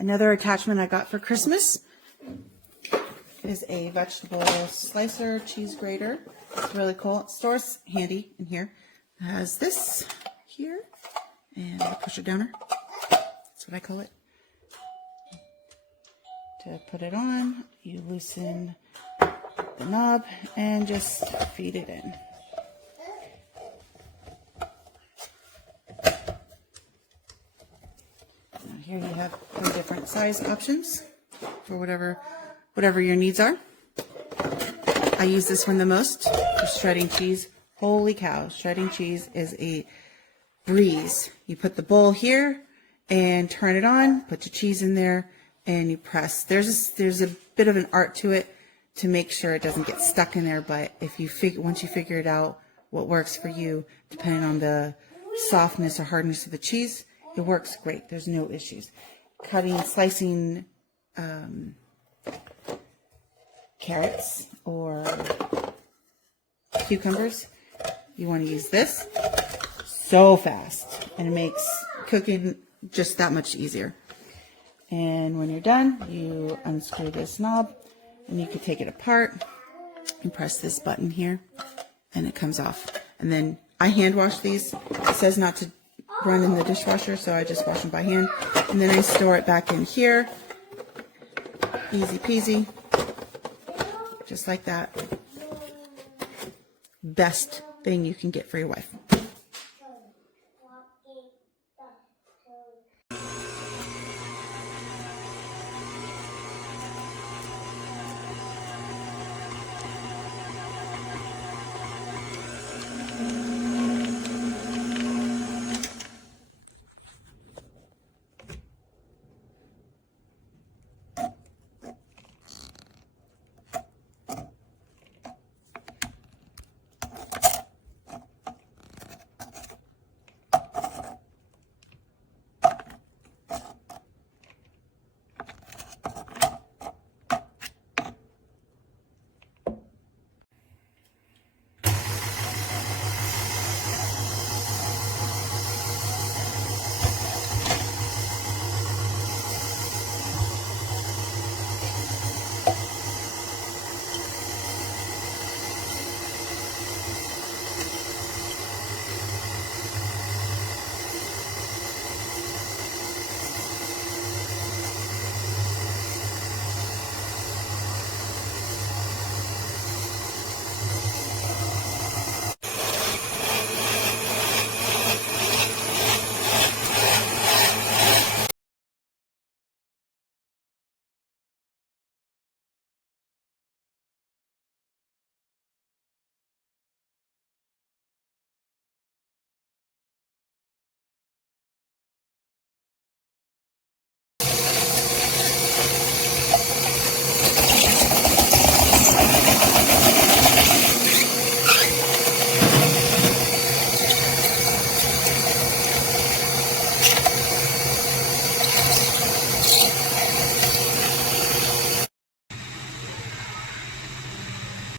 Another attachment I got for Christmas is a vegetable slicer cheese grater. It's really cool. It stores handy in here. It has this here and a pusher downer. That's what I call it. To put it on, you loosen the knob and just feed it in. Now here you have 3 different size options for whatever your needs are. I use this one the most for shredding cheese. Holy cow, shredding cheese is a breeze. You put the bowl here and turn it on, put your cheese in there, and you press. There's a bit of an art to it to make sure it doesn't get stuck in there, but once you figure it out what works for you, depending on the softness or hardness of the cheese, it works great. There's no issues. Slicing carrots or cucumbers, you want to use this. So fast, and it makes cooking just that much easier. And when you're done, you unscrew this knob and you can take it apart and press this button here and it comes off. And then I hand wash these. It says not to run in the dishwasher, so I just wash them by hand. And then I store it back in here. Easy peasy. Just like that. Best thing you can get for your wife.